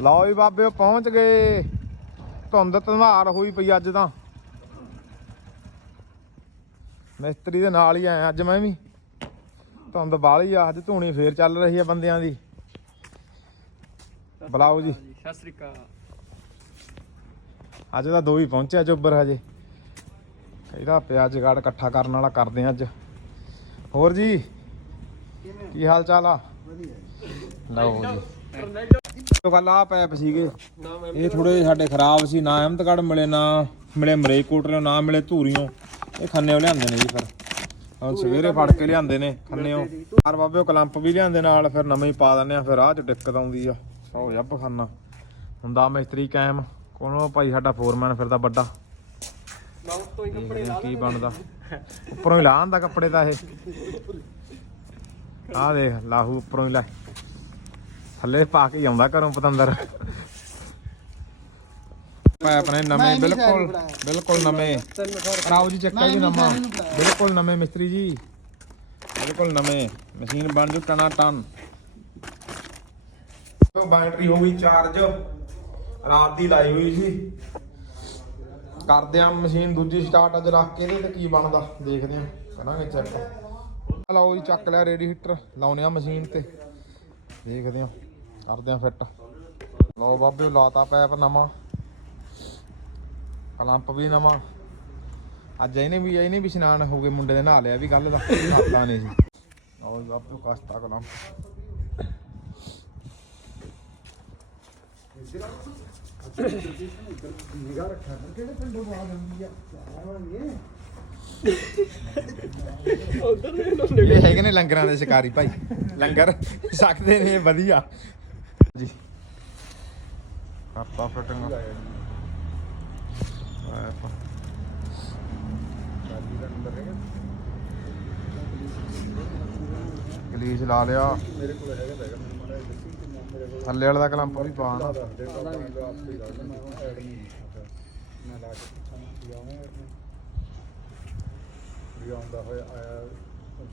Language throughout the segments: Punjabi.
ਲਓ ਵੀ ਬਾਬਿਓ ਪਹੁੰਚ ਗਏ। ਧੁੰਦ ਧਮਾਰ ਹੋਈ ਪਈ ਅੱਜ ਤਾਂ। ਮਿਸਤਰੀ ਦੇ ਨਾਲ ਹੀ ਆਇਆ ਅੱਜ ਮੈਂ ਵੀ। ਧੁੰਦ ਬਾਲੀ ਆ ਅੱਜ ਧੂਣੀ ਫੇਰ ਚੱਲ ਰਹੀ ਆ ਬੰਦਿਆਂ ਦੀ। ਬੁਲਾਓ ਜੀ। ਸਤਿ ਸ੍ਰੀ ਅਕਾਲ। ਅੱਜ ਤਾਂ ਦੋ ਹੀ ਪਹੁੰਚਿਆ ਜੋਬਰ ਹਜੇ। ਇਹਦਾ ਪਿਆ ਜਗਾੜ ਇਕੱਠਾ ਕਰਨ ਵਾਲਾ ਕਰਦੇ ਆ ਅੱਜ। ਹੋਰ ਜੀ ਕੀ ਹਾਲ ਚਾਲ ਆ? ਲਓ ਜੀ। ਗੱਲ ਆ ਪੈਪ ਸੀਗੇ। ਇਹ ਥੋੜੇ ਸਾਡੇ ਖਰਾਬ ਸੀ ਨਾ ਅਹਿਮਦਗੜ ਮਿਲੇ ਨਾ ਮਿਲੇ ਮਰੇਕੋਟਲੇ ਨਾ ਮਿਲੇ ਧੂਰੀਓ। ਇਹ ਖੰਨੇੋਂ ਲਿਆਂਦੇ ਨੇ ਜੀ ਫਿਰ। ਹੁਣ ਸਵੇਰੇ ਫੜ ਕੇ ਲਿਆਂਦੇ ਨੇ ਖੰਨੇੋਂ ਯਾਰ ਬਾਬੇ ਉਹ ਕਲੰਪ ਵੀ ਲਿਆਂਦੇ ਨਾਲ ਫਿਰ ਨਵੇਂ ਹੀ ਪਾ ਦਿੰਦੇ ਆ ਫਿਰ ਰਾਹ 'ਚ ਦਿੱਕਤ ਆਉਂਦੀ ਆ। ਸੌ ਜੱਬ ਖਾਨਾ। ਹੁੰਦਾ ਮਿਸਤਰੀ ਕਾਇਮ। ਕੋਲੋਂ ਭਾਈ ਸਾਡਾ ਫੋਰਮੈਨ ਫਿਰਦਾ ਵੱਡਾ। ਹੀ ਹਾਂ ਕੀ ਬਣਦਾ। ਉੱਪਰੋਂ ਹੀ ਲਾ ਆਂਦਾ ਕੱਪੜੇ ਤਾਂ ਇਹ। ਆਹ ਦੇਖ ਲਾਹੂ ਉੱਪਰੋਂ ਹੀ ਲੈ। ਥੱਲੇ ਪਾ ਕੇ ਹੀ ਆਉਂਦਾ ਘਰੋਂ ਪਤੰਦਰ। ਪੈਪ ਨੇ ਨਵੇਂ ਬਿਲਕੁਲ ਬਿਲਕੁਲ ਨਵੇਂ। ਕਰਾਓ ਜੀ ਚੱਕਾ ਜੀ ਨਵਾਂ। ਬਿਲਕੁਲ ਨਵੇਂ ਮਿਸਤਰੀ ਜੀ। ਬਿਲਕੁਲ ਨਵੇਂ। ਮਸ਼ੀਨ ਬਣ ਜੂ ਟਨਾ ਟਨ। ਉਹ ਬੈਟਰੀ ਹੋ ਗਈ ਚਾਰਜ ਰਾਤ ਦੀ ਲਾਈ ਹੋਈ ਸੀ। ਕਰਦੇ ਆ ਮਸ਼ੀਨ ਦੂਜੀ ਸਟਾਰਟ ਅੱਜ ਰੱਖ ਕੇ ਇਹਦੇ ਤੇ ਕੀ ਬਣਦਾ ਦੇਖਦੇ ਆ। ਕਰਾਂਗੇ ਚੈੱਕ ਲਓ ਜੀ ਚੱਕ ਲਿਆ ਰੇਡੀ ਹੀਟਰ ਲਾਉਨੇ ਆ ਮਸ਼ੀਨ ਤੇ। ਦੇਖਦੇ ਆ। ਕਰਦੇ ਆ ਫਿੱਟ ਲਓ ਬਾਬੇ, ਲਾਤਾ ਪੈਪ ਨਵਾਂ। ਕਲੰਪ ਵੀ ਨਵਾਂ। ਅੱਜ ਇਹਨੇ ਵੀ ਇਹਨੇ ਵੀ ਇਸ਼ਨਾਨ ਹੋ ਗਏ ਮੁੰਡੇ ਦੇ ਨਹਾ ਲਿਆ ਵੀ ਗੱਲ ਦਾ। ਨਾਤਾ ਨਹੀਂ ਸੀ। ਲਓ ਬਾਬੇ, ਕਸਤਾ ਕਲੰਪ। ਇਹ ਹੈਗੇ ਨੇ ਲੰਗਰਾਂ ਦੇ ਸ਼ਿਕਾਰੀ ਭਾਈ। ਲੰਗਰ। ਸਕਦੇ ਨੇ ਵਧੀਆ। ਜੀ। ਕਰਤਾ ਫਿਟਿੰਗ ਗਲੀਜ ਲਾ ਲਿਆ। ਮੇਰੇ ਕੋਲ ਹੈਗਾ ਹੈਗਾ ਥੱਲੇ ਵਾਲਾ ਦਾ ਕਲੰਪ ਵੀ ਪਾ। ਨਾ ਦੇ ਆਉਂਦਾ ਹੋਇਆ ਆਇਆ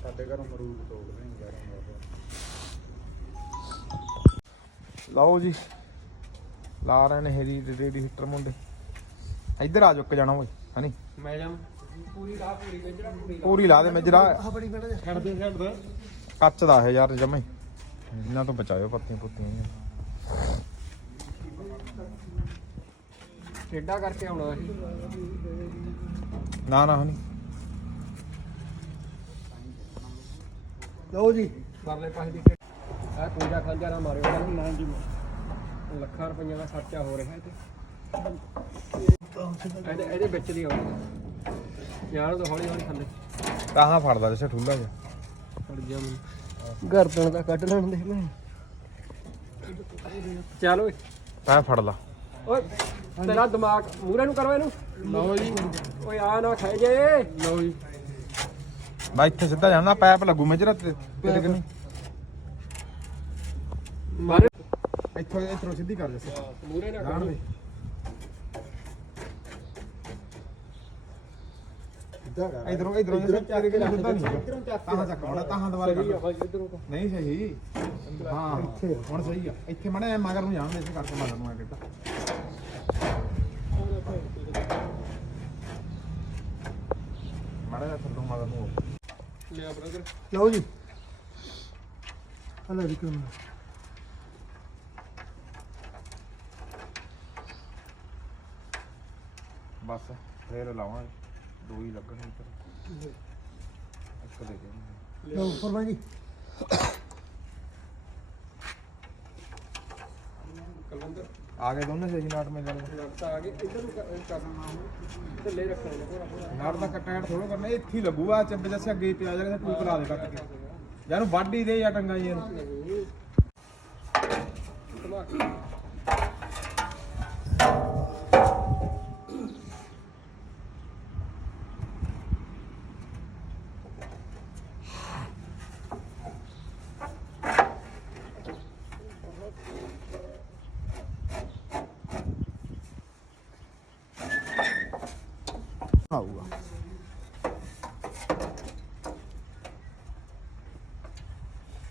ਸਾਡੇ ਘਰੋਂ ਮਰੂਦ ਤੋੜਦੇ ਨੇ 11 ਵਜੇ ਲਓ ਜੀ। ਲਾ ਰਹੇ ਨੇ ਹੈਰੀ ਰੇਡੀ ਹੀਟਰ ਮੁੰਡੇ। ਇੱਧਰ ਆ ਜੁੱਕ ਜਾਣਾ ਓਏ ਹਨੀ ਮੈਂ ਜਾਂ ਪੂਰੀ ਰਾਹ ਪੂਰੀ ਵੇਚਣਾ ਪੂਰੀ ਲਾ ਦੇ ਮੇਜਰਾ ਛੱਡ ਦੇ ਛੱਡ ਦੇ। ਕੱਚ ਦਾ ਹੈ ਯਾਰ ਜਮੇ। ਇਹਨਾਂ ਤੋਂ ਬਚਾਇਓ ਪੱਤੀਆਂ ਪੁੱਤੀਆਂ ਟੇਡਾ ਕਰਕੇ ਆਉਣਾ ਸੀ। ਨਾ ਨਾ ਹਨੀ। ਲਓ ਜੀ। ਪਰਲੇ ਪਾਸੇ ਦੀ ਆ ਪੂਜਾ ਖਾਂਜਾ ਨਾ ਮਾਰਿਓ। ਨਾ ਜੀ ਲੱਖਾਂ ਰੁਪਈਆ ਦਾ ਖਰਚਾ ਹੋ ਰਿਹਾ ਤੇ ਇਹਦੇ ਇਹਦੇ ਵਿੱਚ ਦੀ ਆਉਣਾ ਯਾਰ ਤਾਂ ਹੌਲੀ ਹੌਲੀ ਥੱਲੇ। ਤਾਹਾਂ ਫੜਦਾ ਜਿਵੇਂ ਠੁੱਲਾ ਜਿਹਾ? ਫੜ ਜਾ ਮੈਨੂੰ। ਗਰਦਨ ਦਾ ਕੱਢ ਲੈਣ ਦੇ ਮੈਂ ਚੱਲ ਓਏ। ਤੈਂ ਫੜ ਲਾ। ਓਏ ਤੇਰਾ ਦਿਮਾਗ ਮੂਰੇ ਨੂੰ ਕਰੋ ਇਹਨੂੰ। ਲਓ ਜੀ। ਓਏ ਆ ਨਾ ਖਾਈ ਜੇ। ਲਓ ਜੀ। ਬਾ ਇੱਥੇ ਸਿੱਧਾ ਜਾਣਾ ਪੈਪ ਲੱਗੂ ਮੇਜਰਾ ਤੇ ਤੇਰੇ ਕਿ ਨਹੀਂ ਮਾਰੇ। ਇੱਥੋਂ ਇੱਥੋਂ ਸਿੱਧੀ ਕਰ ਜੱਸੇ ਮੂਰੇ ਨਾ ਜਾਣ ਦੇ ਇਧਰੋਂ ਇਧਰੋਂ ਜਿਵੇਂ ਚੱਕ ਕੇ ਸਿੱਧਾ ਨਹੀਂ ਤਾਹਾਂ ਚੱਕ ਮੜਾ ਤਾਹਾਂ ਦੁਬਾਰਾ ਸਹੀ ਆ ਕਰ। ਬਾਈ ਇਧਰੋਂ ਨਹੀਂ ਸਹੀ। ਹਾਂ ਹੁਣ ਸਹੀ ਆ। ਇੱਥੇ ਮੜਾ ਮਗਰ ਨੂੰ ਜਾਣ ਦੇ ਇਸ ਕਰਕੇ ਮਗਰ ਨੂੰ ਆ ਕਿੱਦਾਂ ਮੜਾ ਥੱਲੋਂ ਮਗਰ ਨੂੰ ਲਿਆ ਬ੍ਰਦਰ ਲਓ ਜੀ। ਹਲਾ ਵਿਕਰਮ ਬਸ ਫੇਰ ਲਾਵਾਂਗੇ। ਦੋ ਹੀ ਲੱਗਣਗੇ ਇੱਧਰ। ਇੱਕ ਦੇ ਦੇ ਲਓ ਫਰਮਾ ਜੀ ਕਲੰਦਰ ਆ ਗਏ ਦੋਨੇ ਸਹੀ ਨਾਟ ਮੇਰੇ ਨਾਲ ਲੱਗਦਾ ਆ ਗਏ। ਇਧਰ ਨੂੰ ਕਰ- ਕਰਨਾ ਢਿੱਲੇ ਰੱਖਣਾ ਨੇ ਪੂਰਾ ਪੂਰਾ ਨਾਟ ਦਾ ਕਟਾੜ ਥੋੜਾ ਕਰਨਾ। ਇਹ ਇੱਥੇ ਹੀ ਲੱਗੂਗਾ ਚੱਬੇ ਜੱਸੇ ਅੱਗੇ ਹੀ ਪਿਆ ਜਾਏਗਾ ਟੂਪ ਲਾ ਦੇ ਕੱਟ ਕੇ। ਯਾਰ ਵੱਢ ਹੀ ਦੇ ਜਾਂ ਟੰਗਾ ਜੀ ਇਹਨੂੰ ਆਊਗਾ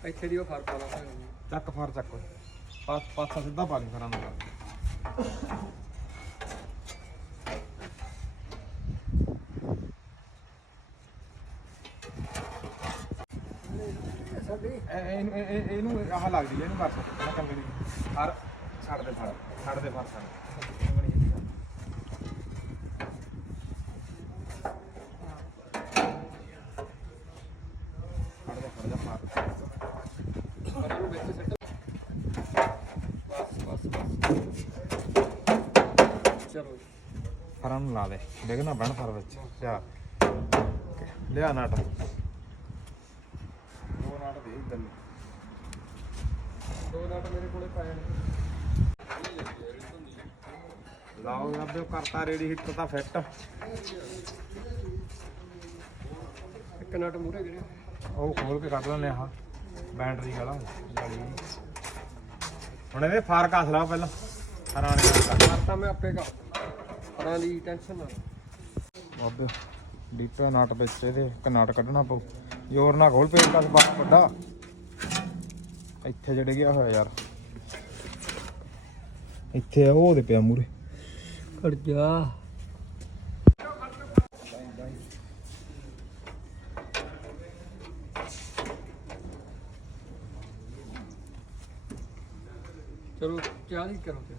ਇੱਥੇ ਦੀ ਉਹ ਫ਼ਰਕ ਆਉਂਦਾ ਚੱਕ ਫਰ ਚੱਕ। ਪਾਸ ਪਾਸਾ ਸਿੱਧਾ ਪਾ ਲਈ ਫਰਾਂ ਨੂੰ। ਇਹਨੂੰ ਇਹ- ਇਹਨੂੰ ਆਹ ਲੱਗਦੀ ਹੈ ਇਹਨੂੰ ਬਸ ਮੈਂ ਕੰਗਣੀ ਹਰ ਛੱਡ ਦੇ ਫੜ ਛੱਡ ਦੇ ਫੜ ਛੱਡ ਕੰਗਣੀ ਜਿਹੀ ਕਰ। ਫੜ ਜਾ ਫੜ ਜਾ ਫੜ ਪਰ ਇਹਨੂੰ ਵਿੱਚ ਸਿੱਟ ਬਸ ਬਸ ਬਸ ਚਲੋ ਲਾ ਦੇ। ਡਿੱਗਣਾ ਬਣ ਫਰ ਵਿੱਚ। ਲਿਆ ਲਿਆ ਨਾਟ। ਦੋ ਨਾਟ ਦੇ ਇੱਧਰ ਨੂੰ। ਦੋ ਨਟ ਮੇਰੇ ਕੋਲੇ ਪਏ ਨੇ। ਲਾਓ ਉਹ ਕਰਤਾ ਰੇਡੀ ਹਿੱਟ ਤਾਂ ਫਿੱਟ। ਇੱਕ ਨਟ ਮੂਰੇ ਗਿਰੇ ਉਹ ਖੋਲ ਕੇ ਕੱਢ ਲੈਣੇ ਆਹ ਬੈਟਰੀ ਵਾਲਾ ਜਾਲੀ ਹੁਣ ਇਹਦੇ ਫਾਰ ਕੱਸ ਲਾ ਪਹਿਲਾਂ। ਕੱਸ ਕਰਤਾ ਮੈਂ ਆਪੇ ਕਰ ਪਰਾਂ ਦੀ ਟੈਨਸ਼ਨ ਨਾ ਬਾਬੇ ਡੀਪੇ ਨਟ ਵਿੱਚ ਇਹਦੇ ਇੱਕ ਨਟ ਕੱਢਣਾ ਪਊ। ਜ਼ੋਰ ਨਾਲ ਖੋਲ ਪੇੜ ਕੱਸ ਬਾਹਰ ਵੱਡਾ। ਇੱਥੇ ਜੜ ਗਿਆ ਹੋਇਆ ਯਾਰ। ਇੱਥੇ ਆ ਉਹ ਉਹਦੇ ਪਿਆ ਮੂਰੇ। ਖੜ ਜਾ। ਚਲੋ, ਚਾਹ ਦੀ ਕਰੋ ਤੇ।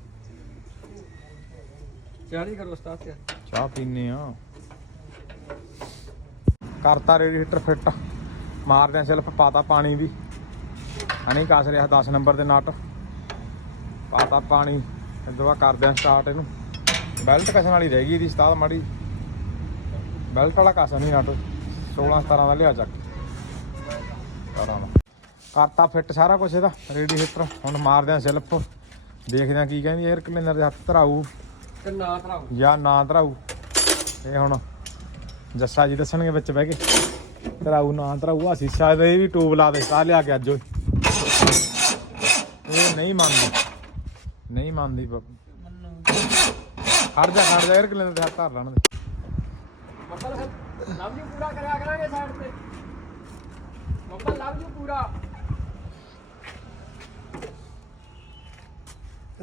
ਚਾਹ ਦੀ ਕਰੋ ਉਸਤਾਦ ਤੇ ਚਾਹ ਪੀਨੇ ਆ। ਕਰਤਾ ਰੇਡੀ ਹੀਟਰ ਫਿੱਟ। ਮਾਰਦੇ ਆ ਸਿਲਫ ਪਾਤਾ ਪਾਣੀ ਵੀ। ਹਣੀ ਕੱਸ ਰਿਹਾ 10 ਨੰਬਰ ਦੇ ਨਟ। ਪਾਤਾ ਪਾਣੀ ਇਦੋਂ ਬਾਅਦ ਕਰਦੇ ਆ ਸਟਾਰਟ ਇਹਨੂੰ। ਬੈਲਟ ਕਸਣ ਵਾਲੀ ਰਹਿ ਗਈ ਦੀ ਸਤਾਦ ਮਾੜੀ। ਬੈਲਟ ਵਾਲਾ ਕਸ ਨਹੀਂ ਨਟ। 16 17 ਦਾ ਲਿਆ ਚੱਕ। 17 ਦਾ। ਕਰਤਾ ਫਿੱਟ ਸਾਰਾ ਕੁਝ ਇਹਦਾ। ਰੇਡੀ ਹੀਟਰ ਹੁਣ ਮਾਰਦੇ ਆ ਸਿਲਫ ਦੇਖਦੇ ਆ ਕੀ ਕਹਿੰਦੀ 에ਅਰ ਕਲੀਨਰ ਦੇ ਹੱਥ ਧਰਾਊ। ਤੇ ਨਾ ਧਰਾਓ ਜਾਂ ਨਾ ਧਰਾਊ। ਇਹ ਹੁਣ ਜੱਸਾ ਜੀ ਦੱਸਣਗੇ ਵਿੱਚ ਬਹਿ ਕੇ। ਧਰਾਊ ਨਾ ਧਰਾਊ ਆ ਸ਼ੀਸ਼ਾ ਇਹ ਵੀ ਟੂਬ ਲਾ ਦੇ ਕਾ ਲਿਆ ਕੇ ਅੱਜ ਇਹ ਨਹੀਂ ਮੰਨਦੀ। ਨਹੀਂ ਮੰਨਦੀ ਖੜ ਜਾ ਖੜ ਜਾ 에ਅਰ ਕਲੀਨਰ ਦੇ ਹੱਥ ਧਰ ਲੈਣ ਦੇ। ਬੱਬਲ ਲਵ ਯੂ ਪੂਰਾ ਕਰਿਆ ਕਰਾਂਗੇ ਸਾਈਡ ਤੇ। ਬੱਬਲ ਲਵ ਯੂ ਪੂਰਾ।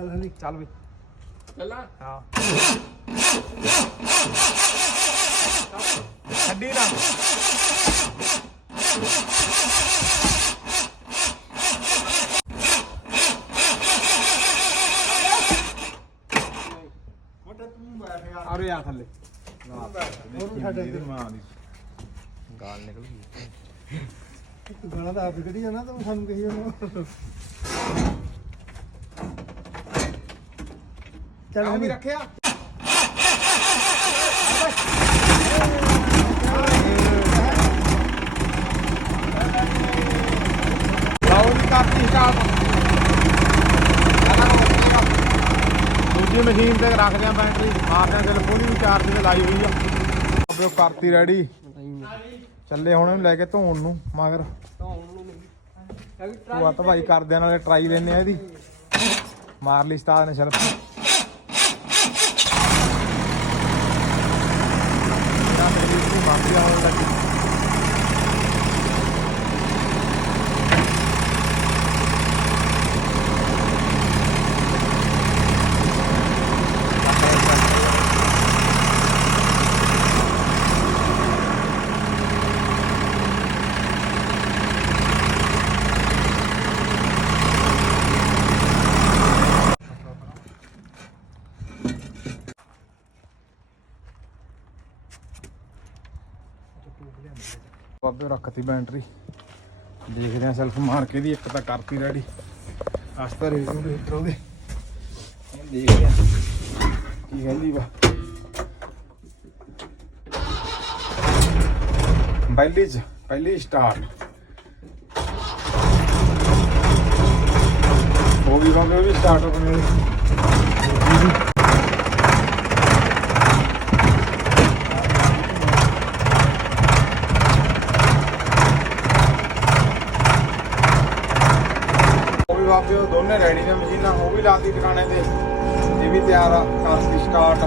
ਚੱਲ ਹਲੀ ਚੱਲ ਵੀ। ਚੱਲਾਂ। ਹਾਂ। ਛੱਡੀ ਨਾ। ਅਰੇ ਆ ਥੱਲੇ। ਗਾਲ ਨਿਕਲ ਗਈ। ਗਾਣਾ ਤਾਂ ਆਪ ਹੀ ਕੱਢੀ ਜਾਣਾ ਤਾਂ ਸਾਨੂੰ ਕਹੀ ਜਾਣਾ। ਚੱਲ ਵੀ ਰੱਖਿਆ ਲਾਓ ਜੀ ਕਾਪੀ ਸਟਾਰਟ ਦੂਜੀ ਮਸ਼ੀਨ ਤੇ ਰੱਖਦੇ ਆ ਬੈਟਰੀ ਮਾਰਦੇ ਆ ਟੈਲੀਫੋਨ ਵੀ ਚਾਰਜ ਤੇ ਲਾਈ ਹੋਈ ਆ ਕਰਤੀ ਰੈਡੀ ਚੱਲੇ ਹੁਣ ਇਹਨੂੰ ਲੈ ਕੇ ਧੋਣ ਨੂੰ ਮਗਰ ਭਾਈ ਕਰਦੇ ਆ ਨਾਲੇ ਟਰਾਈ ਲੈਨੇ ਆ ਇਹਦੀ ਮਾਰ ਲਈ ਸਤਾਦ ਨੇ ਸੈਲਫ aquí. ਰੱਖਤੀ ਬੈਟਰੀ। ਦੇਖਦੇ ਆ ਸੈਲਫ ਮਾਰ ਕੇ ਦੀ ਇੱਕ ਤਾਂ ਕਰਤੀ ਰੈਡੀ ਆਸਤਾ ਰੇਟ ਉਹਦੇ ਹੁਣ ਦੇਖਦੇ ਆ ਕੀ ਕਹਿੰਦੀ ਵਾ। ਪਹਿਲੀ ਚ, ਪਹਿਲੀ ਸਟਾਰਟ ਹੋ ਗਈ ਬਾਬੇ ਉਹ ਵੀ ਸਟਾਰਟ ਹੋ ਗਈ ਉਹ ਵੀ ਵਾਪਸ ਦੋਨੇ ਰੈਡੀ ਨੇ ਮਸ਼ੀਨਾਂ, ਉਹ ਵੀ ਲਾਤੀ ਟਿਕਾਣੇ ਤੇ। ਇਹ ਵੀ ਤਿਆਰ ਆ ਕਰਤੀ ਸਟਾਰਟ